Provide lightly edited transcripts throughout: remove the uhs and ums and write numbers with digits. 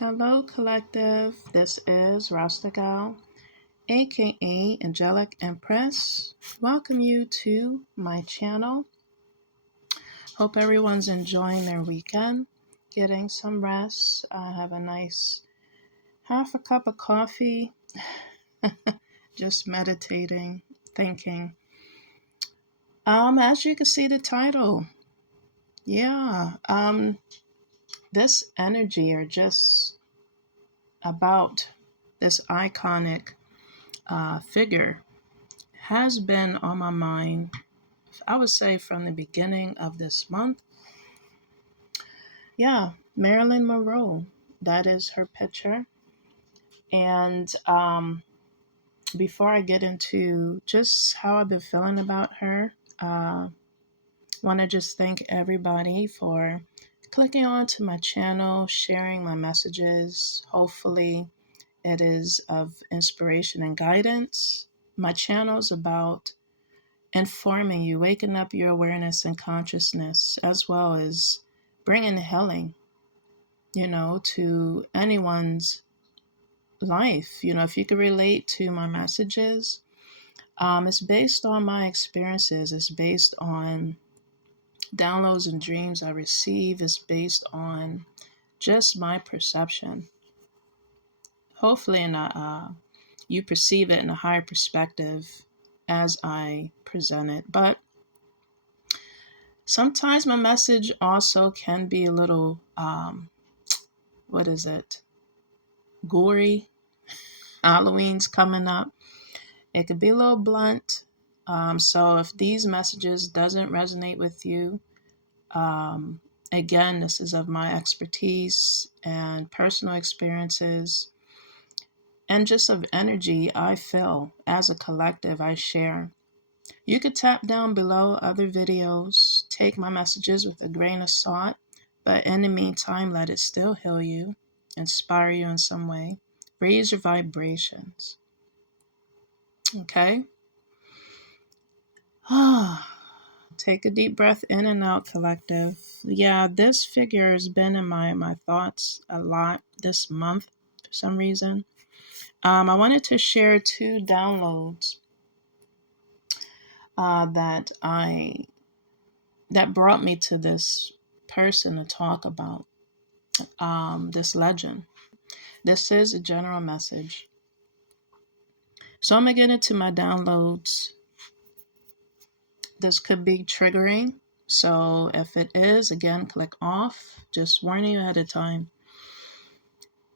Hello, collective. This is Rasta Gal, aka Angelic Empress. Welcome you to my channel. Hope everyone's enjoying their weekend, getting some rest. I have a nice half a cup of coffee, just meditating, thinking. As you can see the title, yeah, this energy or just about this iconic figure has been on my mind, I would say, from the beginning of this month. Yeah, Marilyn Monroe. That is her picture. And before I get into just how I've been feeling about her, want to just thank everybody for clicking on to my channel, sharing my messages. Hopefully, it is of inspiration and guidance. My channel is about informing you, waking up your awareness and consciousness, as well as bringing healing, to anyone's life. If you could relate to my messages, it's based on my experiences, it's based on downloads and dreams I receive, it's based on just my perception. Hopefully, you perceive it in a higher perspective as I present it. But sometimes my message also can be a little, what is it, gory. Halloween's coming up. It could be a little blunt. So if these messages doesn't resonate with you, um, again, this is of my expertise and personal experiences and just of energy I feel as a collective I share. You could tap down below other videos, take my messages with a grain of salt, but in the meantime, let it still heal you, inspire you in some way, raise your vibrations. Okay? Take a deep breath in and out, collective. Yeah, this figure has been in my thoughts a lot this month for some reason. I wanted to share two downloads that brought me to this person to talk about this legend. This is a general message. So I'm going to get into my downloads. This could be triggering. So if it is, again, click off. Just warning you ahead of time.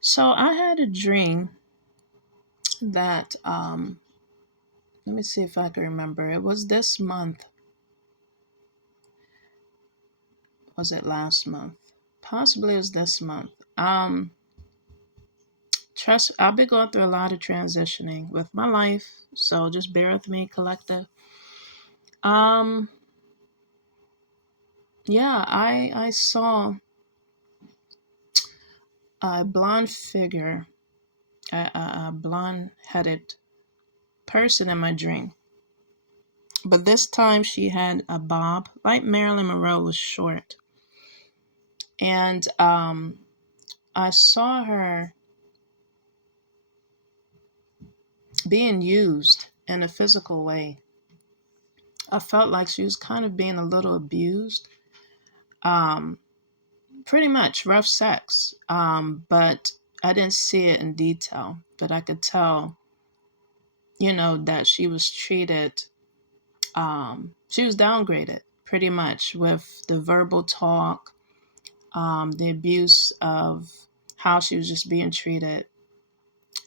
So I had a dream that, let me see if I can remember. It was this month. Was it last month? Possibly it was this month. Trust, I've been going through a lot of transitioning with my life, so just bear with me, collective. Um, yeah, I saw a blonde figure, a blonde-headed person in my dream, but this time she had a bob, like Marilyn Monroe was short, and I saw her being used in a physical way. I felt like she was kind of being a little abused. Um, Pretty much rough sex. But I didn't see it in detail, but I could tell, that she was treated, she was downgraded pretty much with the verbal talk, the abuse of how she was just being treated.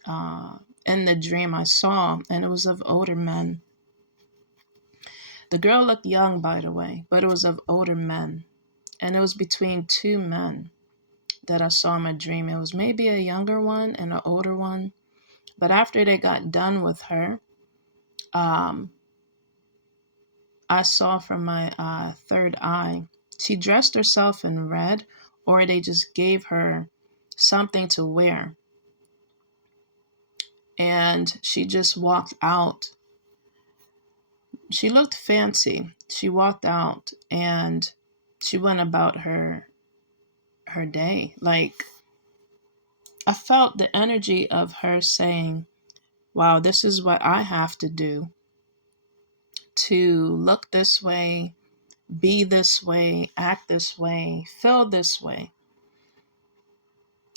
Uh, in the dream I saw, and it was of older men. The girl looked young, by the way, but it was of older men. And it was between two men that I saw in my dream. It was maybe a younger one and an older one. But after they got done with her, um, I saw from my third eye, she dressed herself in red, or they just gave her something to wear. And she just walked out. She looked fancy. She walked out and she went about her day. Like, I felt the energy of her saying, wow, this is what I have to do to look this way, be this way, act this way, feel this way.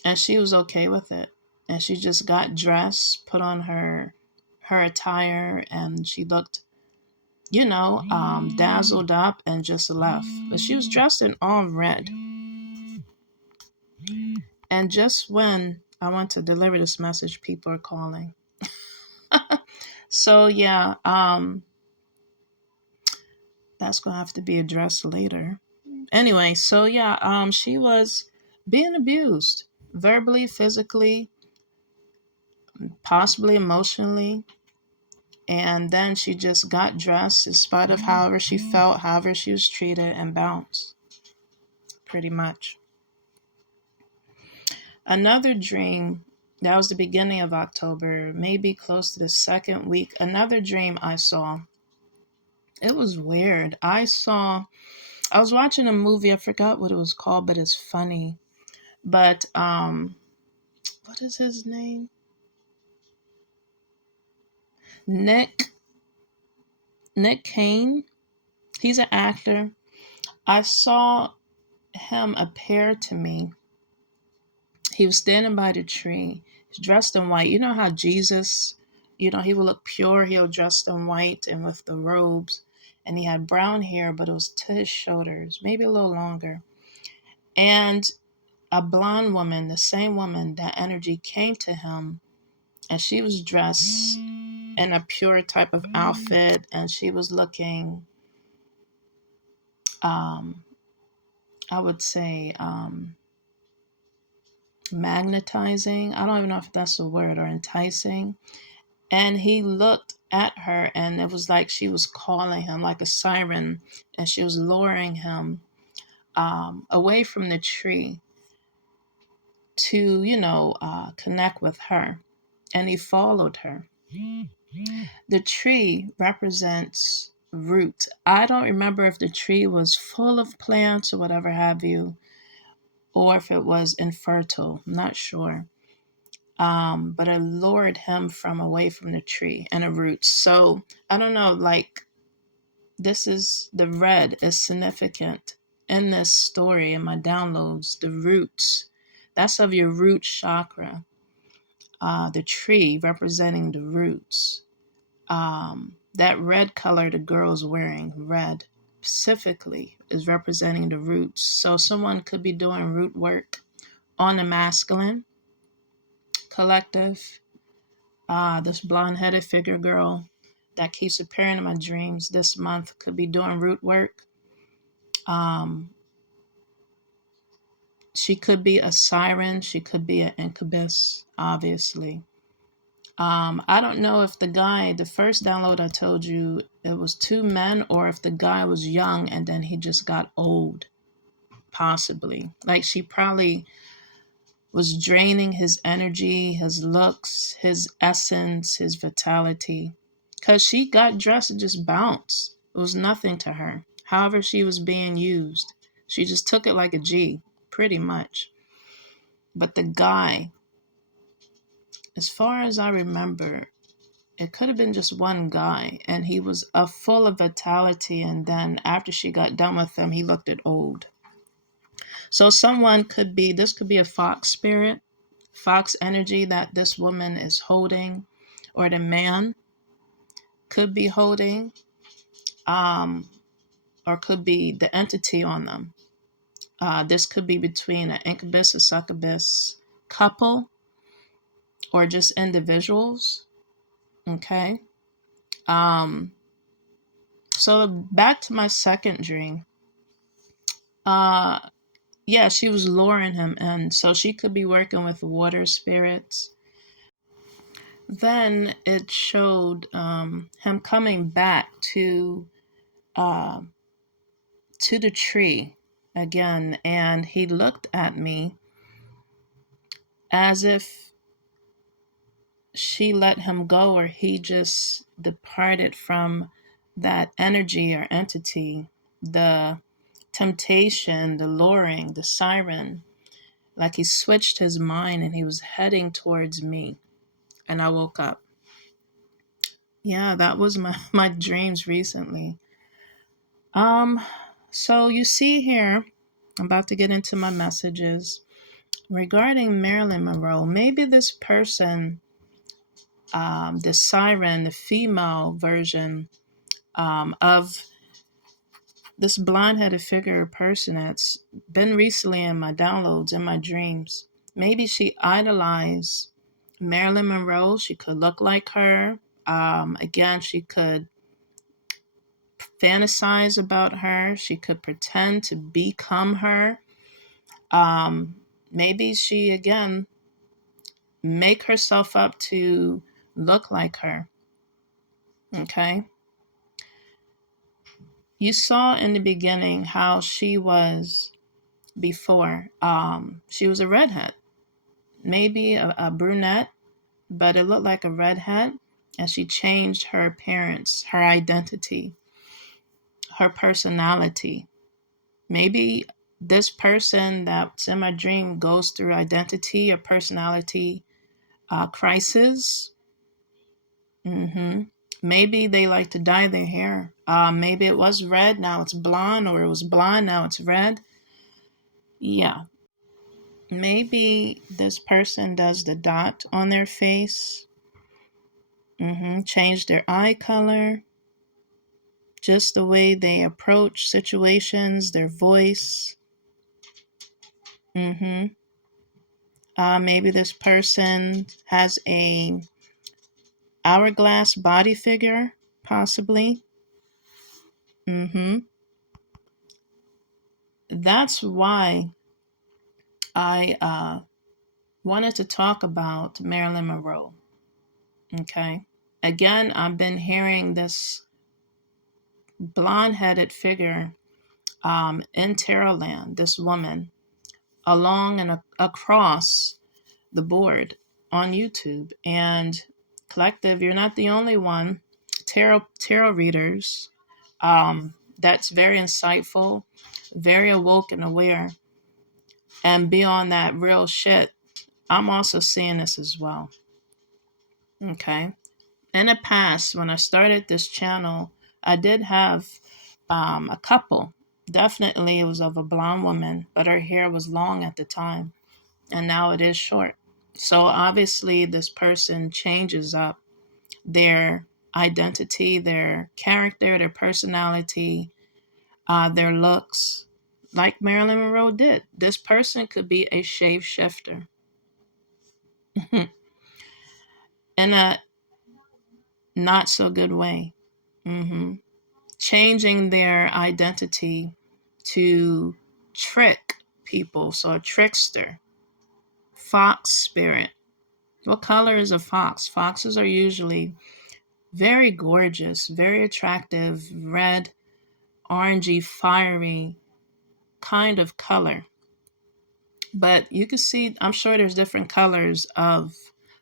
And she was okay with it. And she just got dressed, put on her attire, and she looked, dazzled up and just left. But she was dressed in all red. And just when I want to deliver this message, people are calling. So yeah, that's gonna have to be addressed later. Anyway, so yeah, she was being abused verbally, physically, possibly emotionally. And then she just got dressed in spite of however she felt, however she was treated, and bounced. Pretty much. Another dream, that was the beginning of October, maybe close to the second week. Another dream I saw. It was weird. I was watching a movie, I forgot what it was called, but it's funny. But what is his name? Nick Kane. He's an actor. I saw him appear to me. He was standing by the tree. He's dressed in white. You know how Jesus, he would look pure. He was dressed in white and with the robes. And he had brown hair, but it was to his shoulders, maybe a little longer. And a blonde woman, the same woman, that energy came to him. And she was dressed in a pure type of outfit. And she was looking, I would say, magnetizing. I don't even know if that's a word, or enticing. And he looked at her, and it was like she was calling him like a siren, and she was luring him away from the tree to, connect with her. And he followed her. The tree represents root. I don't remember if the tree was full of plants or whatever have you, or if it was infertile. I'm not sure. But I lured him from away from the tree and the roots. So I don't know, like, this is the red is significant in this story, in my downloads. The roots, that's of your root chakra. The tree representing the roots. That red color the girl is wearing, red specifically, is representing the roots. So someone could be doing root work on the masculine collective. This blonde-headed figure girl that keeps appearing in my dreams this month could be doing root work. She could be a siren. She could be an incubus, obviously. I don't know if the first download I told you, it was two men, or if the guy was young and then he just got old, possibly. Like, she probably was draining his energy, his looks, his essence, his vitality. Because she got dressed and just bounced. It was nothing to her. However, she was being used. She just took it like a G, pretty much. But the guy, as far as I remember, it could have been just one guy, and he was full of vitality. And then after she got done with him, he looked at old. So this could be a fox spirit, fox energy that this woman is holding, or the man could be holding, or could be the entity on them. This could be between an incubus, a succubus couple, or just individuals. Okay. So back to my second dream. Yeah, she was luring him in. So she could be working with water spirits. Then it showed him coming back uh, to the tree again, and he looked at me as if she let him go, or he just departed from that energy or entity, the temptation, the luring, the siren. Like he switched his mind and he was heading towards me. And I woke up. Yeah, that was my dreams recently. Um, so you see here, I'm about to get into my messages regarding Marilyn Monroe. Maybe this person, the siren, the female version of this blonde-headed figure person that's been recently in my downloads, in my dreams. Maybe she idolized Marilyn Monroe. She could look like her. Again, she could fantasize about her. She could pretend to become her. Um, Maybe she, again, make herself up to look like her. Okay. You saw in the beginning how she was before. She was a redhead, maybe a brunette, but it looked like a redhead. And she changed her appearance, her identity, her personality. Maybe this person that's in my dream goes through identity or personality crisis. hmm Maybe they like to dye their hair. Maybe it was red, now it's blonde, or it was blonde, now it's red. Yeah. Maybe this person does the dot on their face, change their eye color, just the way they approach situations, their voice. hmm Maybe this person has a hourglass body figure, possibly. hmm That's why I wanted to talk about Marilyn Monroe. Okay. Again, I've been hearing this blonde headed figure in Terrorland, this woman, along and across the board on YouTube. And Collective, you're not the only one. Tarot readers, that's very insightful, very awoke and aware. And beyond that real shit, I'm also seeing this as well. Okay. In the past, when I started this channel, I did have a couple. Definitely, it was of a blonde woman, but her hair was long at the time, and now it is short. So obviously, this person changes up their identity, their character, their personality, their looks, like Marilyn Monroe did. This person could be a shapeshifter in a not so good way. hmm Changing their identity to trick people. So a trickster, fox spirit. What color is a fox? Foxes are usually very gorgeous, very attractive, red, orangey, fiery kind of color. But you can see, I'm sure there's different colors of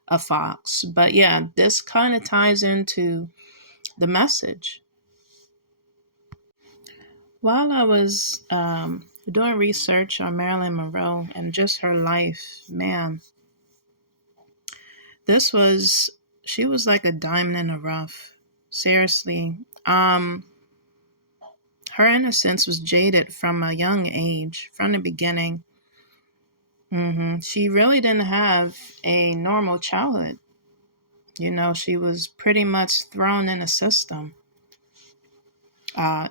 a fox. But yeah, this kind of ties into the message. While I was doing research on Marilyn Monroe and just her life, man, this was, she was like a diamond in the rough. Seriously. Her innocence was jaded from a young age, from the beginning. She really didn't have a normal childhood. You know, she was pretty much thrown in a system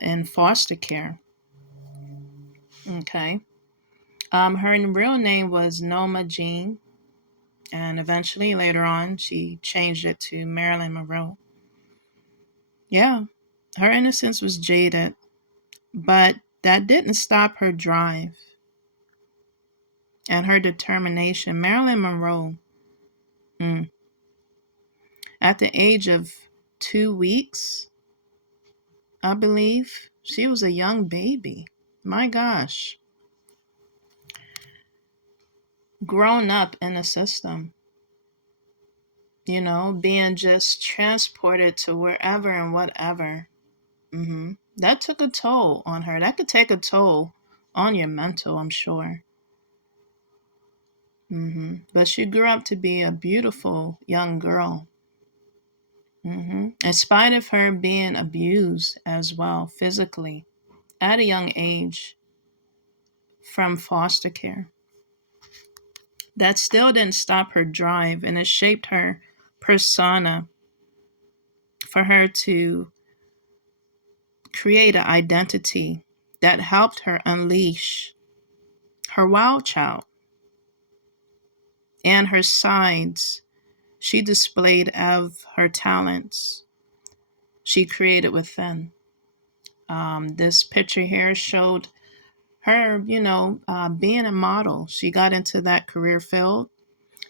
in foster care. Okay. Her real name was Noma Jean, and eventually later on she changed it to Marilyn Monroe. Yeah, her innocence was jaded, but that didn't stop her drive and her determination. Marilyn Monroe, mm, at the age of 2 weeks, I believe, she was a young baby. My gosh. Grown up in a system, you know, being just transported to wherever and whatever. That took a toll on her. That could take a toll on your mental, I'm sure. But she grew up to be a beautiful young girl. In spite of her being abused as well, physically, at a young age from foster care. That still didn't stop her drive, and it shaped her persona for her to create an identity that helped her unleash her wild child and her sides she displayed of her talents she created within. This picture here showed her, being a model. She got into that career field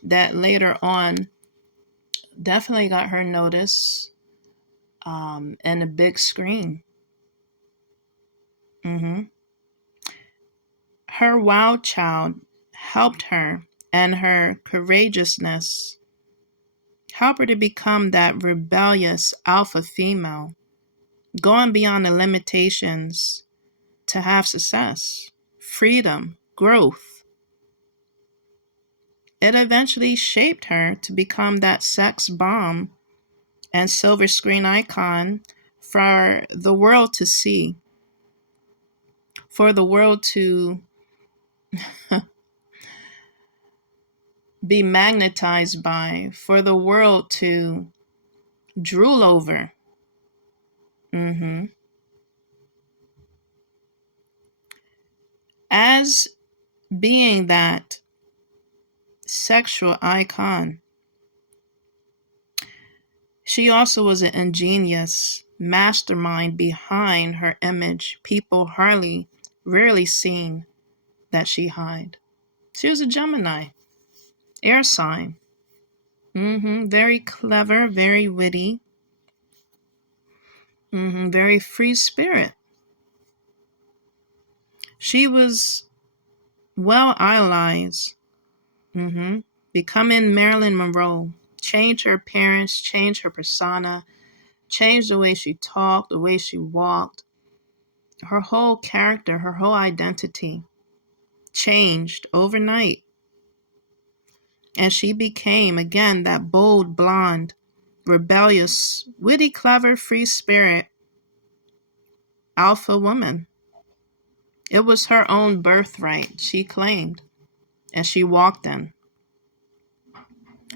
that later on definitely got her notice and a big screen. hmm Her wild child helped her, and her courageousness helped her to become that rebellious alpha female, going beyond the limitations to have success, freedom, growth. It eventually shaped her to become that sex bomb and silver screen icon for the world to see, for the world to be magnetized by, for the world to drool over. hmm As being that sexual icon, she also was an ingenious mastermind behind her image. People hardly, rarely seen that she hide. She was a Gemini, air sign. Very clever, very witty, very free spirit. She was well idolized, becoming Marilyn Monroe. Changed her appearance, changed her persona, changed the way she talked, the way she walked. Her whole character, her whole identity changed overnight. And she became, again, that bold, blonde, rebellious, witty, clever, free spirit alpha woman. It was her own birthright, she claimed, and she walked in.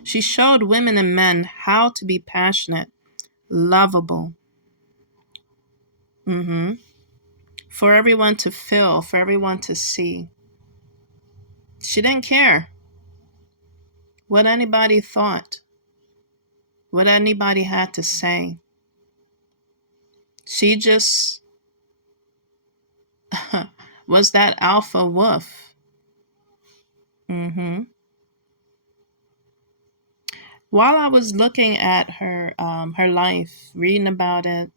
She showed women and men how to be passionate, lovable, for everyone to feel, for everyone to see. She didn't care what anybody thought, what anybody had to say. She just was that alpha wolf. While I was looking at her life, reading about it,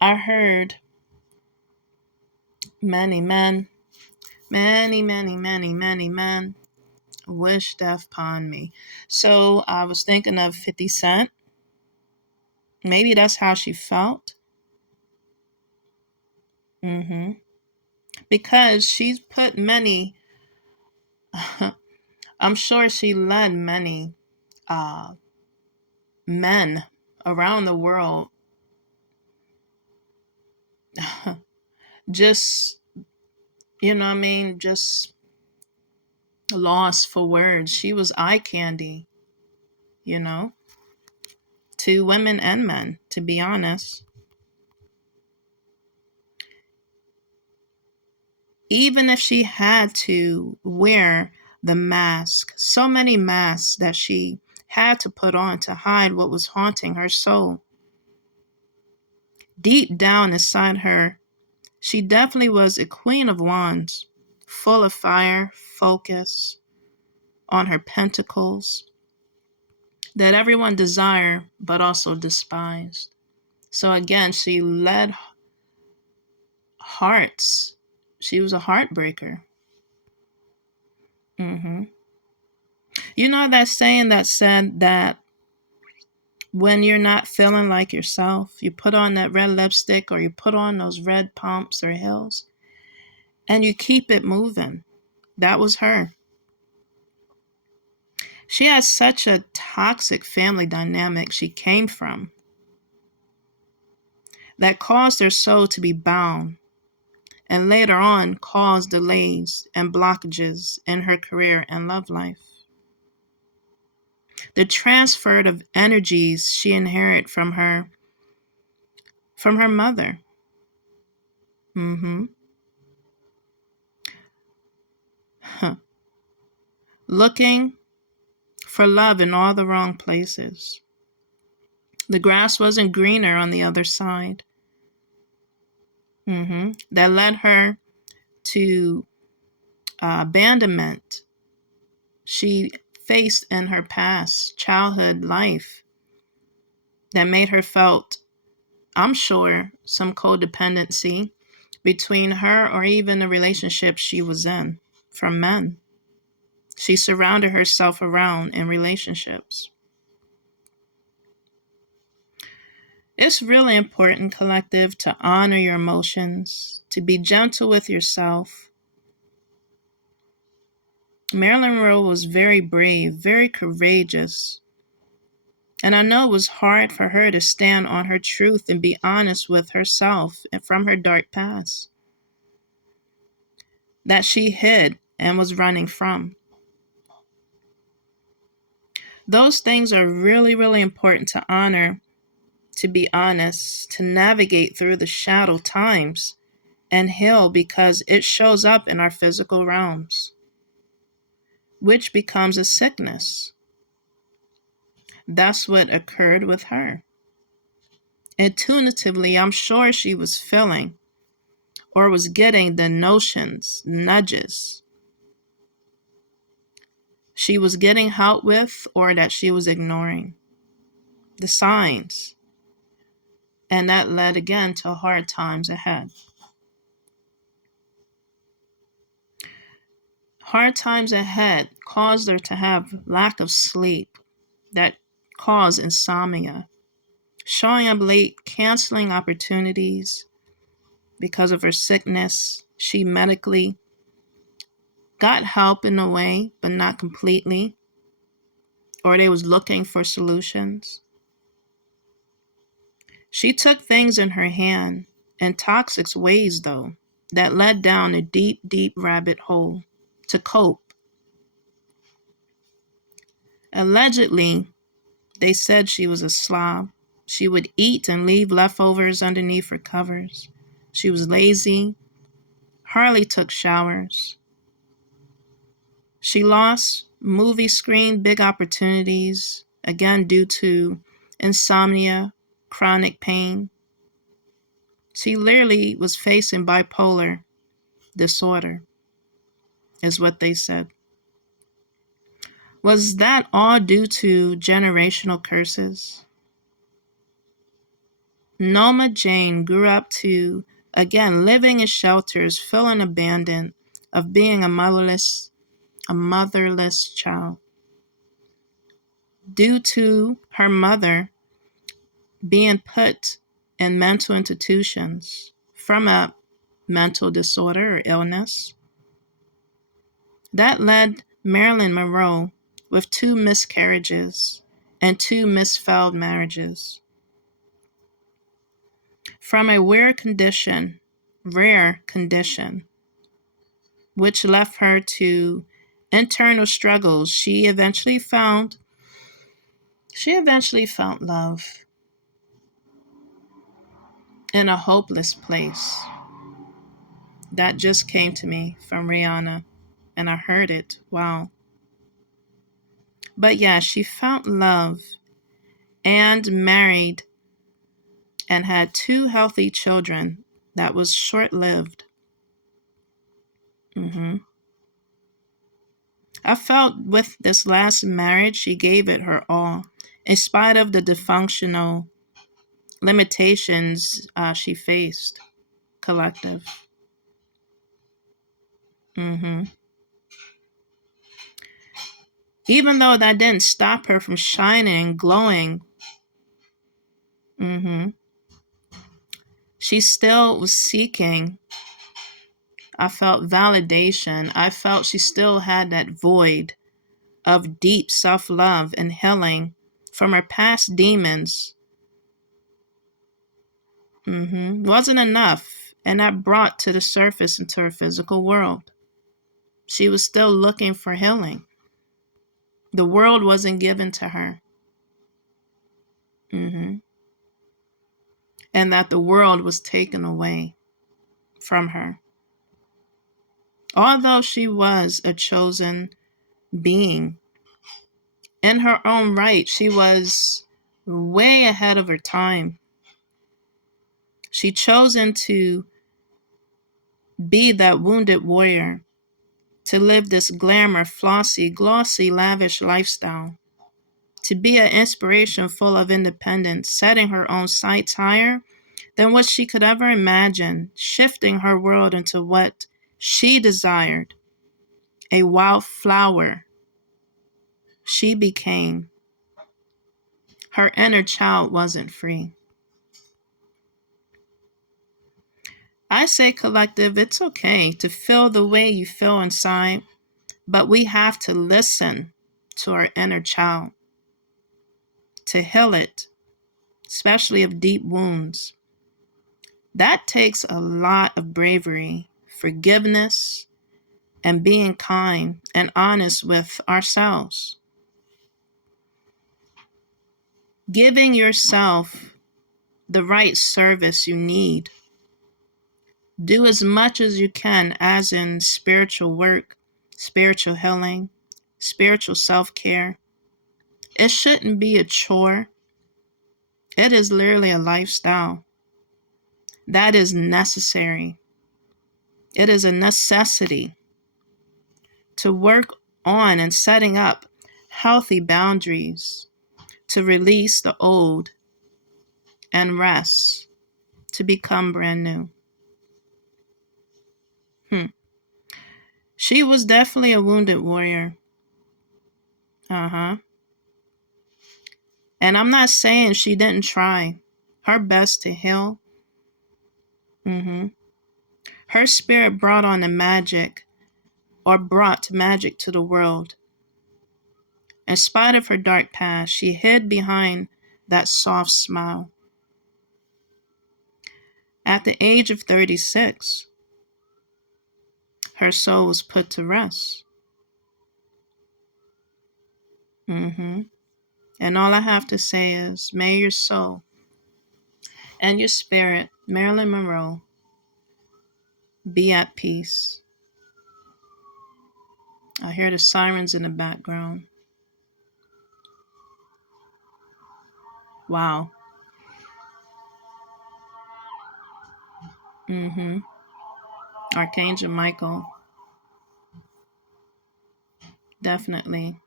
I heard many men, many men wish death upon me. So I was thinking of 50 Cent. Maybe that's how she felt. Because she's put many, I'm sure she led many men around the world just, just lost for words. She was eye candy, you know, to women and men, to be honest. Even if she had to wear the mask, so many masks that she had to put on to hide what was haunting her soul. Deep down inside her, she definitely was a queen of wands, full of fire, focus on her pentacles that everyone desired but also despised. So again, she led hearts. She was a heartbreaker. You know that saying that said that when you're not feeling like yourself, you put on that red lipstick or you put on those red pumps or heels and you keep it moving. That was her. She had such a toxic family dynamic she came from that caused her soul to be bound and later on caused delays and blockages in her career and love life. The transfer of energies she inherited from her mother. Mm-hmm. Huh. Looking for love in all the wrong places. The grass wasn't greener on the other side. Mm-hmm. That led her to abandonment she faced in her past childhood life that made her felt, I'm sure, some codependency between her or even the relationship she was in from men she surrounded herself around in relationships. It's really important, collective, to honor your emotions, to be gentle with yourself. Marilyn Monroe was very brave, very courageous. And I know it was hard for her to stand on her truth and be honest with herself and from her dark past that she hid and was running from. Those things are really, really important to honor, to be honest, to navigate through the shadow times and heal because it shows up in our physical realms, which becomes a sickness. That's what occurred with her. Intuitively, I'm sure she was feeling or was getting the notions, nudges she was getting help with or that she was ignoring, the signs. And that led again to hard times ahead. Hard times ahead caused her to have lack of sleep that caused insomnia, showing up late, canceling opportunities because of her sickness. She medically got help in a way, but not completely, or they was looking for solutions. She took things in her hand in toxic ways, though, that led down a deep, deep rabbit hole to cope. Allegedly, they said she was a slob. She would eat and leave leftovers underneath her covers. She was lazy, hardly took showers. She lost movie screen big opportunities, again due to insomnia, chronic pain. She literally was facing bipolar disorder, is what they said. Was that all due to generational curses? Noma Jane grew up to, again, living in shelters, feeling abandoned, of being a motherless child. Due to her mother being put in mental institutions from a mental disorder or illness. That led Marilyn Monroe with 2 miscarriages and 2 misfailed marriages. From a rare condition, which left her to internal struggles, she eventually found love in a hopeless place. That just came to me from Rihanna, and I heard it. Wow. But yeah, she found love and married and had 2 healthy children that was short-lived. hmm I felt with this last marriage, she gave it her all, in spite of the dysfunctional limitations she faced, collective. hmm Even though that didn't stop her from shining and glowing, hmm she still was seeking. I felt validation. I felt she still had that void of deep self-love and healing from her past demons wasn't enough, and that brought to the surface into her physical world. She was still looking for healing. The world wasn't given to her. And that the world was taken away from her. Although she was a chosen being, in her own right, she was way ahead of her time. She chosen to be that wounded warrior, to live this glamour, flossy, glossy, lavish lifestyle, to be an inspiration full of independence, setting her own sights higher than what she could ever imagine, shifting her world into what she desired, a wild flower she became. Her inner child wasn't free. I say, collective, it's okay to feel the way you feel inside, but we have to listen to our inner child, to heal it, especially of deep wounds. That takes a lot of bravery, forgiveness, and being kind and honest with ourselves. Giving yourself the right service you need. Do as much as you can, as in spiritual work, spiritual healing, spiritual self-care. It shouldn't be a chore. It is literally a lifestyle that is necessary. It is a necessity to work on and setting up healthy boundaries, to release the old and rest, to become brand new. She was definitely a wounded warrior. And I'm not saying she didn't try her best to heal. Her spirit brought on the magic, or brought magic to the world. In spite of her dark past, she hid behind that soft smile. At the age of 36, her soul was put to rest. And all I have to say is, may your soul and your spirit, Marilyn Monroe, be at peace. I hear the sirens in the background. Wow. Archangel Michael, definitely.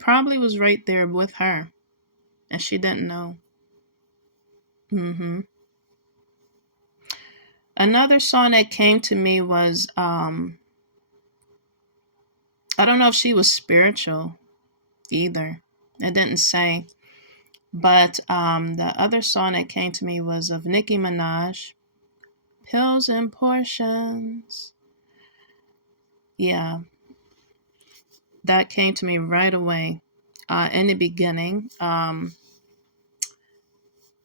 Probably was right there with her, and she didn't know. Another song that came to me was, I don't know if she was spiritual either. It didn't say. But the other song that came to me was of Nicki Minaj, Pills and Portions. Yeah, that came to me right away. In the beginning,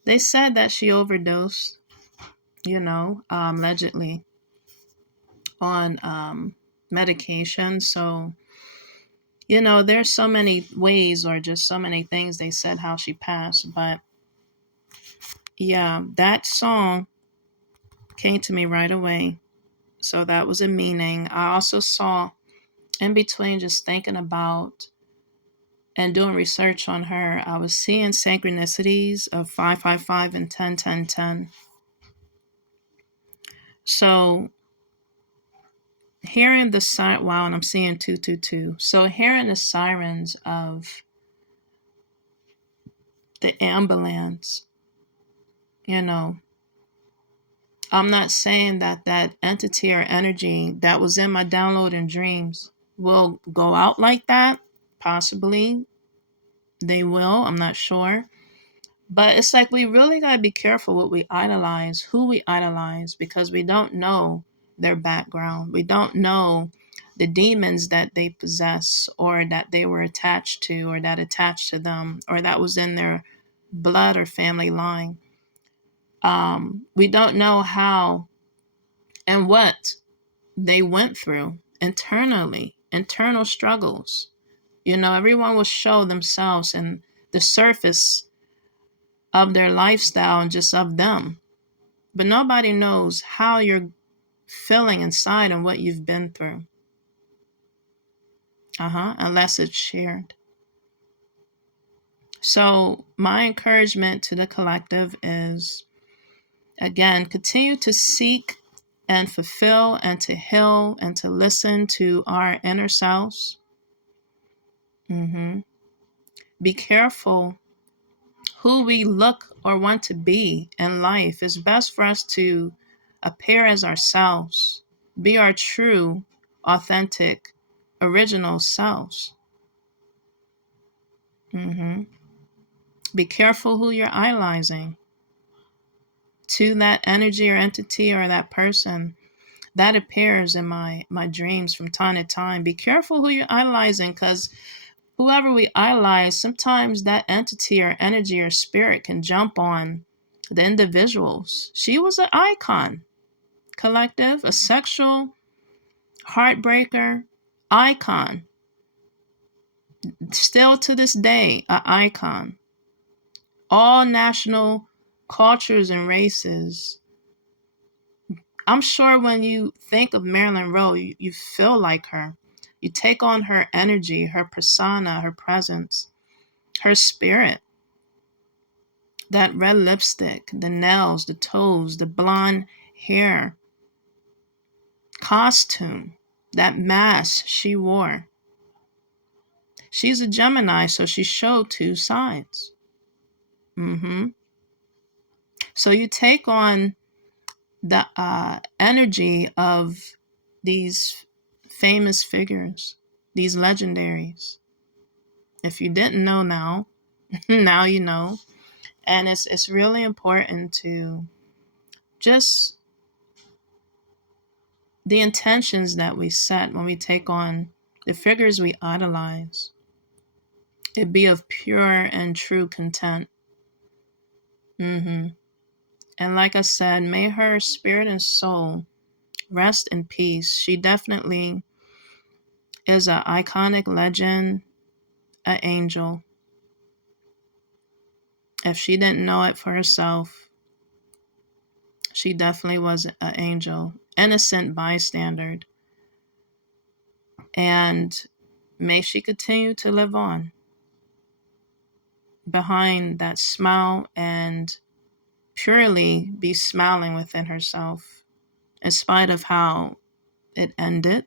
they said that she overdosed, allegedly on medication. So, there's so many ways, or just so many things they said how she passed. But yeah, that song came to me right away. So that was a meaning. I also saw, in between just thinking about and doing research on her, I was seeing synchronicities of 555 and 101010. So hearing the siren, wow, and I'm seeing 222. So hearing the sirens of the ambulance, I'm not saying that that entity or energy that was in my downloading dreams will go out like that. Possibly they will, I'm not sure. But it's like we really got to be careful what we idolize, who we idolize, because we don't know their background. We don't know the demons that they possess, or that they were attached to, or that attached to them, or that was in their blood or family line. We don't know how and what they went through internally, internal struggles. Everyone will show themselves and the surface of their lifestyle and just of them. But nobody knows how you're feeling inside and what you've been through. Unless it's shared. So my encouragement to the collective is, again, continue to seek and fulfill and to heal and to listen to our inner selves. Be careful who we look or want to be in life. It's best for us to appear as ourselves, be our true, authentic, original selves. Be careful who you're idolizing to that energy or entity or that person that appears in my dreams from time to time. Be careful who you're idolizing, because whoever we idolize, sometimes that entity or energy or spirit can jump on the individuals. She was an icon, collective, a sexual heartbreaker icon. Still to this day, an icon. All national cultures and races. I'm sure when you think of Marilyn Monroe, you feel like her. You take on her energy, her persona, her presence, her spirit. That red lipstick, the nails, the toes, the blonde hair, costume, that mask she wore. She's a Gemini, so she showed two sides. So you take on the energy of these famous figures, these legendaries. If you didn't know now, now you know. And it's really important to just the intentions that we set when we take on the figures we idolize. It be of pure and true content. And like I said, may her spirit and soul rest in peace. She definitely is an iconic legend, an angel. If she didn't know it for herself, she definitely was an angel, innocent bystander. And may she continue to live on behind that smile and purely be smiling within herself, in spite of how it ended.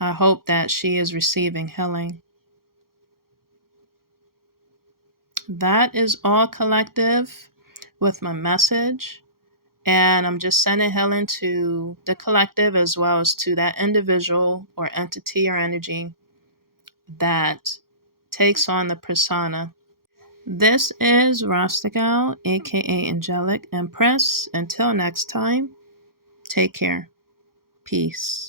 I hope that she is receiving healing. That is all, collective, with my message. And I'm just sending healing to the collective as well as to that individual or entity or energy that takes on the persona. This is Rasta Gal, aka Angelic Empress. Until next time, take care. Peace.